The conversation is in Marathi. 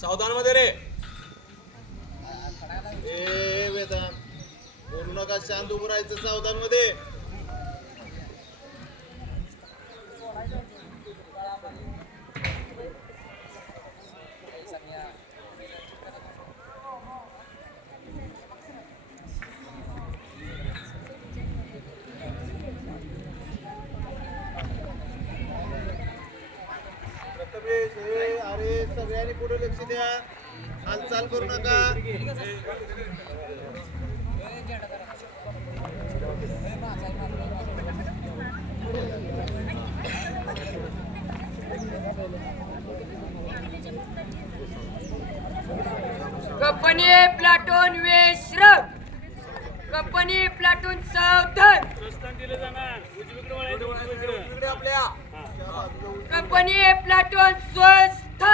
सावधानमध्ये रे. ए वेदांत. बोलू नका शांत उभं राहायचं सावधानमध्ये प्रथमेश ए अरे सगळ्यांनी पुढे लक्ष द्या. हालचाल करू नका. कंपनी प्लाटून वेश्र कंपनी प्लाटून सावधान. इकडे आपल्या. कंपनी प्लॅटॉन स्वस्थ